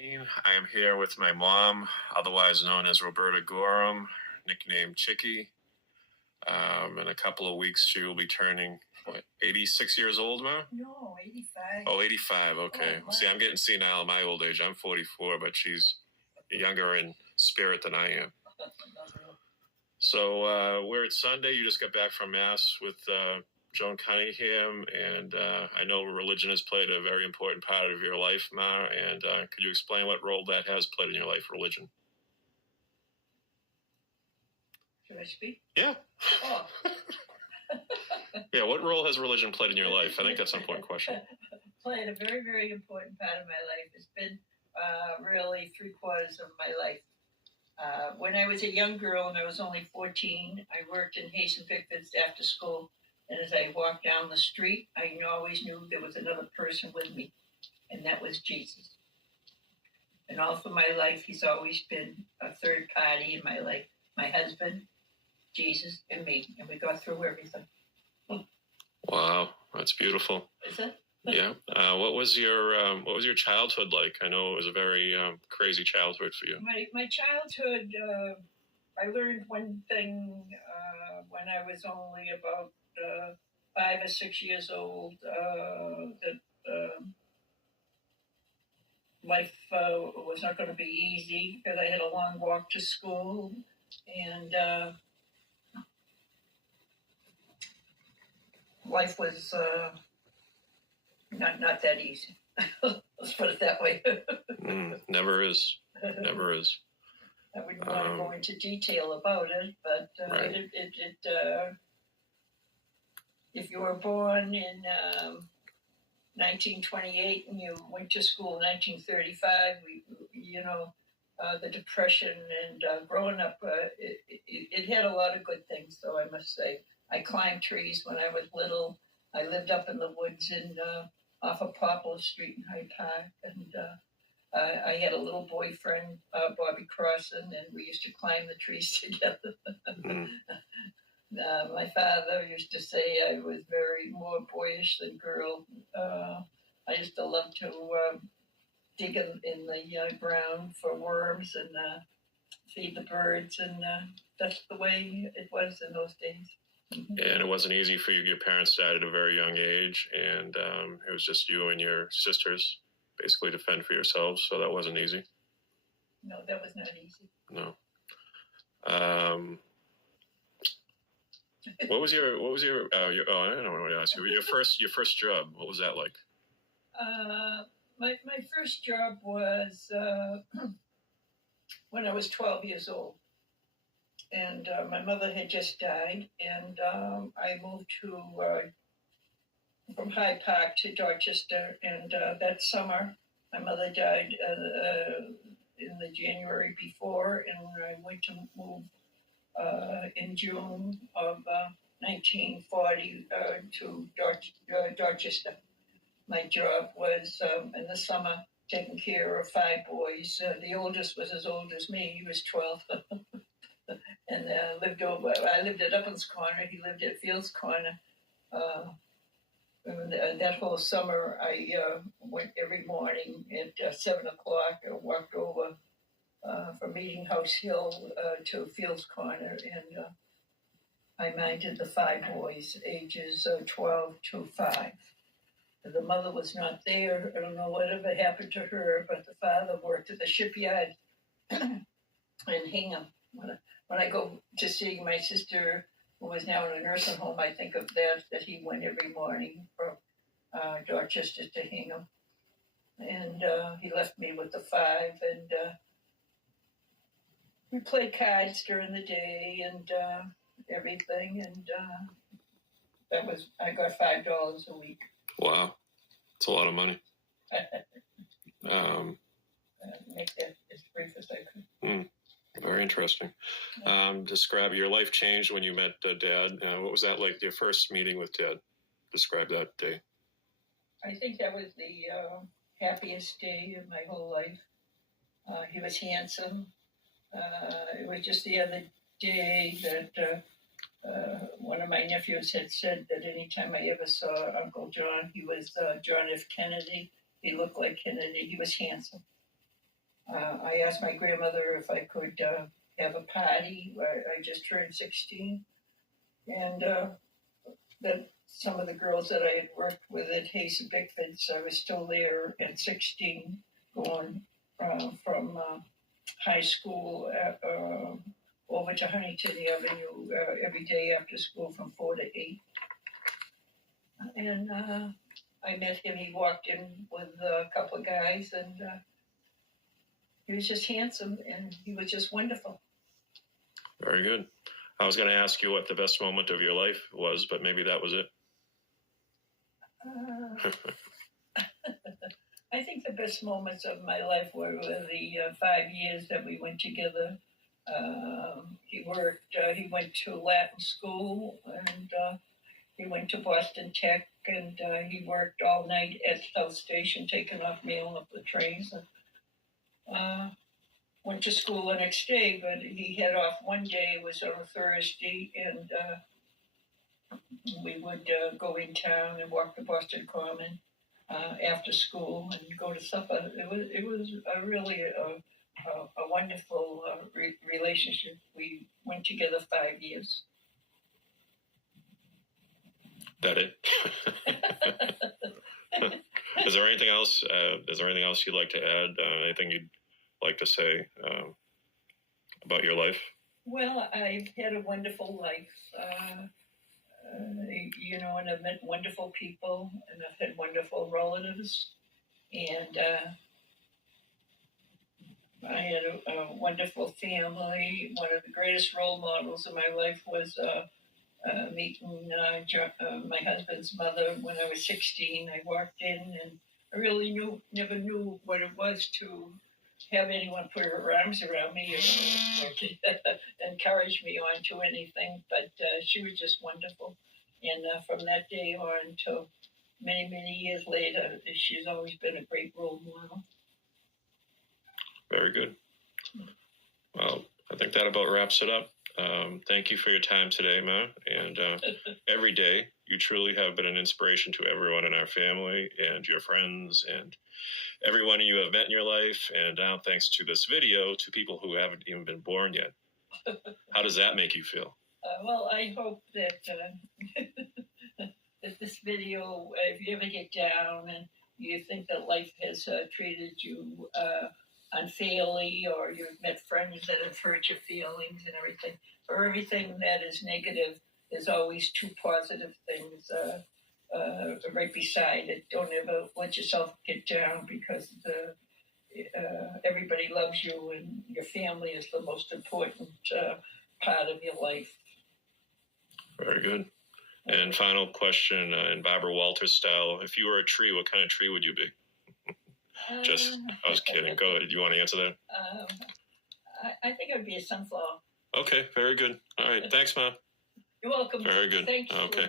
I am here with my mom, otherwise known as Roberta Gorham, nicknamed Chicky. In a couple of weeks, she will be turning, 86 years old, Ma? No, 85. Oh, 85, okay. Oh, See, I'm getting senile at my old age. I'm 44, but she's younger in spirit than I am. So we're at Sunday. You just got back from Mass with Joan Cunningham, and I know religion has played a very important part of your life, Ma, and could you explain what role that has played in your life, religion? Should I speak? Yeah. Oh. Yeah, what role has religion played in your life? I think that's an important question. Played a very, very important part of my life. It's been really 3/4 of my life. When I was a young girl and I was only 14, I worked in Hayes and Pickford's after school. And as I walked down the street, I always knew there was another person with me, and that was Jesus. And all through my life, he's always been a third party in my life. My husband, Jesus, and me, and we got through everything. Wow, that's beautiful. Is it? Yeah. What was your childhood like? I know it was a very crazy childhood for you. My childhood, I learned one thing when I was only about 5 or 6 years old, that life was not going to be easy because I had a long walk to school, and life was not that easy. Let's put it that way. Never is. Never is. I wouldn't want to go into detail about it, but right. If you were born in 1928 and you went to school in 1935, the Depression and growing up, it had a lot of good things, though, I must say. I climbed trees when I was little. I lived up in the woods off of Poplar Street in Hyde Park, and I had a little boyfriend, Bobby Crossan, and we used to climb the trees together. My father used to say I was very more boyish than girl. I used to love to dig in the ground for worms and feed the birds, and that's the way it was in those days. Mm-hmm. And it wasn't easy for you. Your parents died at a very young age, and it was just you and your sisters basically to fend for yourselves, so that wasn't easy. No, that was not easy. No. What was your I don't know what to ask you. Your first job, what was that like? My first job was when I was 12 years old, and my mother had just died, and I moved from Hyde Park to Dorchester, and that summer my mother died in the January before, and I went to move in June of 1940 to Dorchester. My job was in the summer taking care of 5 boys. The oldest was as old as me. He was 12. And I lived at Uplands Corner. He lived at Fields Corner. That whole summer, I went every morning at 7 o'clock. I walked over from Meeting House Hill to Fields Corner, and I minded the 5 boys, ages 12 to 5. The mother was not there. I don't know whatever happened to her, but the father worked at the shipyard in Hingham. When I go to see my sister, who was now in a nursing home, I think of that he went every morning from Dorchester to Hingham. And he left me with the 5, and we played cards during the day and everything, and I got $5 a week. Wow, that's a lot of money. Make that as brief as I could. Very interesting. Describe your life changed when you met Dad. What was that like? Your first meeting with Dad. Describe that day. I think that was the happiest day of my whole life. He was handsome. It was just the other day that one of my nephews had said that anytime I ever saw Uncle John, he was John F. Kennedy. He looked like Kennedy. He was handsome. I asked my grandmother if I could have a party. I just turned 16, and that some of the girls that I had worked with at Hayes and Bickford's, I was still there at 16, going from high school over to Huntington Avenue every day after school from 4 to 8. And I met him. He walked in with a couple of guys, and he was just handsome, and he was just wonderful. Very good. I was going to ask you what the best moment of your life was, but maybe that was it. I think the best moments of my life were the 5 years that we went together. He went to Latin school, and he went to Boston Tech, and he worked all night at South Station, taking off mail up the trains. Went to school the next day, but he had off one day. It was on a Thursday, and we would go in town and walk the Boston Common after school and go to supper. It was really a wonderful relationship. We went together 5 years. That it? Is there anything else? Is there anything else you'd like to add? Anything you'd like to say about your life? Well, I've had a wonderful life, and I've met wonderful people, and I've had wonderful relatives, and I had a wonderful family. One of the greatest role models in my life was meeting my husband's mother when I was 16. I walked in, and I really never knew what it was to have anyone put her arms around me or encourage me on to anything. But she was just wonderful. And from that day on till many, many years later, she's always been a great role model. Very good. Well, I think that about wraps it up. Thank you for your time today, Ma. And every day, you truly have been an inspiration to everyone in our family and your friends and everyone you have met in your life. And now, thanks to this video, to people who haven't even been born yet. How does that make you feel? Well, I hope that that this video, if you ever get down and you think that life has treated you unfairly, or you've met friends that have hurt your feelings and everything, for everything that is negative, there's always two positive things right beside it. Don't ever let yourself get down, because everybody loves you, and your family is the most important part of your life. Very good. And final question, in Barbara Walters style, if you were a tree, what kind of tree would you be? I was kidding. Go ahead. Do you want to answer that? I think I'd be a sunflower. Okay, very good. All right. Thanks, Ma. You're welcome. Very good. Thank you. Okay.